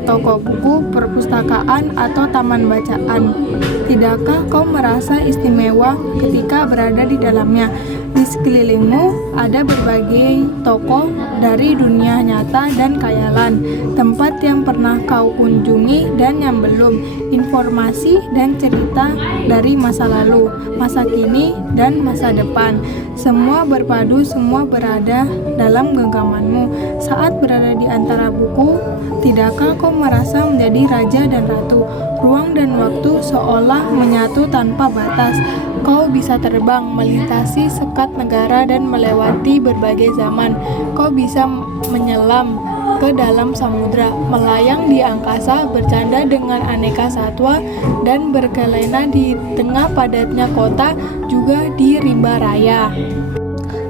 ke toko buku, perpustakaan, atau taman bacaan. Tidakkah kau merasa istimewa ketika berada di dalamnya? Di sekelilingmu ada berbagai toko dari dunia nyata dan khayalan, tempat yang pernah kau kunjungi dan yang belum, informasi dan cerita dari masa lalu, masa kini, dan masa depan. Semua berpadu, semua berada dalam genggamanmu. Saat berada di antara buku, tidakkah kau merasa menjadi raja dan ratu? Ruang dan waktu seolah menyatu tanpa batas. Kau bisa terbang, melintasi sekat negara dan melewati berbagai zaman. Kau bisa menyelam ke dalam samudra, melayang di angkasa, bercanda dengan aneka satwa, dan berkelana di tengah padatnya kota, juga di rimba raya.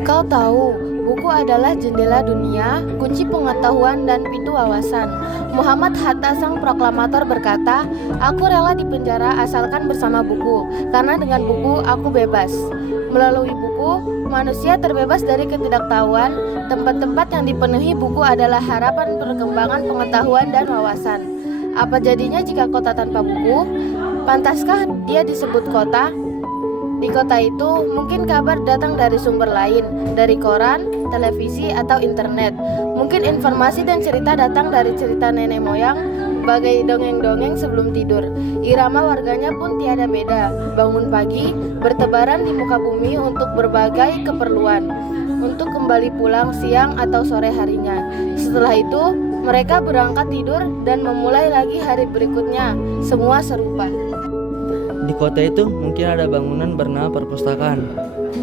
Kau tahu, buku adalah jendela dunia, kunci pengetahuan dan pintu wawasan. Muhammad Hatta sang proklamator berkata, "Aku rela dipenjara asalkan bersama buku, karena dengan buku aku bebas." Melalui buku, manusia terbebas dari ketidaktahuan. Tempat-tempat yang dipenuhi buku adalah harapan perkembangan pengetahuan dan wawasan. Apa jadinya jika kota tanpa buku? Pantaskah dia disebut kota? Di kota itu, mungkin kabar datang dari sumber lain, dari koran, televisi, atau internet. Mungkin informasi dan cerita datang dari cerita nenek moyang, bagai dongeng-dongeng sebelum tidur. Irama warganya pun tiada beda. Bangun pagi, bertebaran di muka bumi untuk berbagai keperluan, untuk kembali pulang siang atau sore harinya. Setelah itu, mereka berangkat tidur dan memulai lagi hari berikutnya. Semua serupa. Di kota itu mungkin ada bangunan bernama perpustakaan.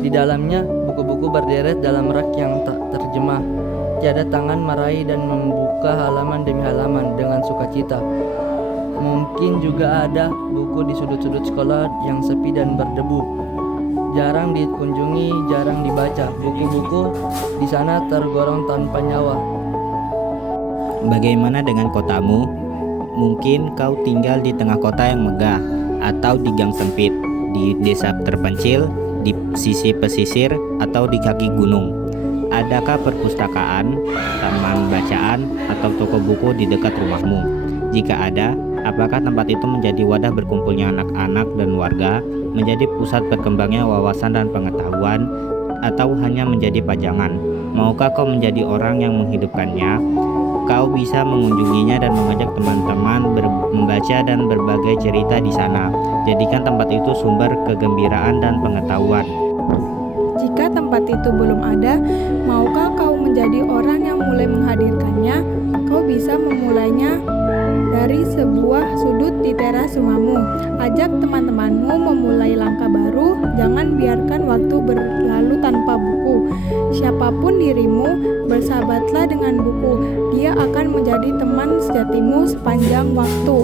Di dalamnya buku-buku berderet dalam rak yang tak terjemah. Tiada tangan meraih dan membuka halaman demi halaman dengan sukacita. Mungkin juga ada buku di sudut-sudut sekolah yang sepi dan berdebu. Jarang dikunjungi, jarang dibaca. Buku-buku di sana tergolong tanpa nyawa. Bagaimana dengan kotamu? Mungkin kau tinggal di tengah kota yang megah, atau di gang sempit, di desa terpencil, di sisi pesisir, atau di kaki gunung. Adakah perpustakaan, taman bacaan, atau toko buku di dekat rumahmu? Jika ada, apakah tempat itu menjadi wadah berkumpulnya anak-anak dan warga, menjadi pusat berkembangnya wawasan dan pengetahuan, atau hanya menjadi pajangan? Maukah kau menjadi orang yang menghidupkannya? Kau bisa mengunjunginya dan mengajak teman-teman membaca dan berbagai cerita di sana. Jadikan tempat itu sumber kegembiraan dan pengetahuan. Jika tempat itu belum ada, maukah kau menjadi orang yang mulai menghadirkannya? Kau bisa memulainya dari sebuah sudut di teras rumahmu. Ajak teman-temanmu memulai langkah baru. Jangan biarkan waktu berlalu tanpa buku. Siapapun dirimu, bersahabatlah dengan buku. Dia akan menjadi teman sejatimu sepanjang waktu.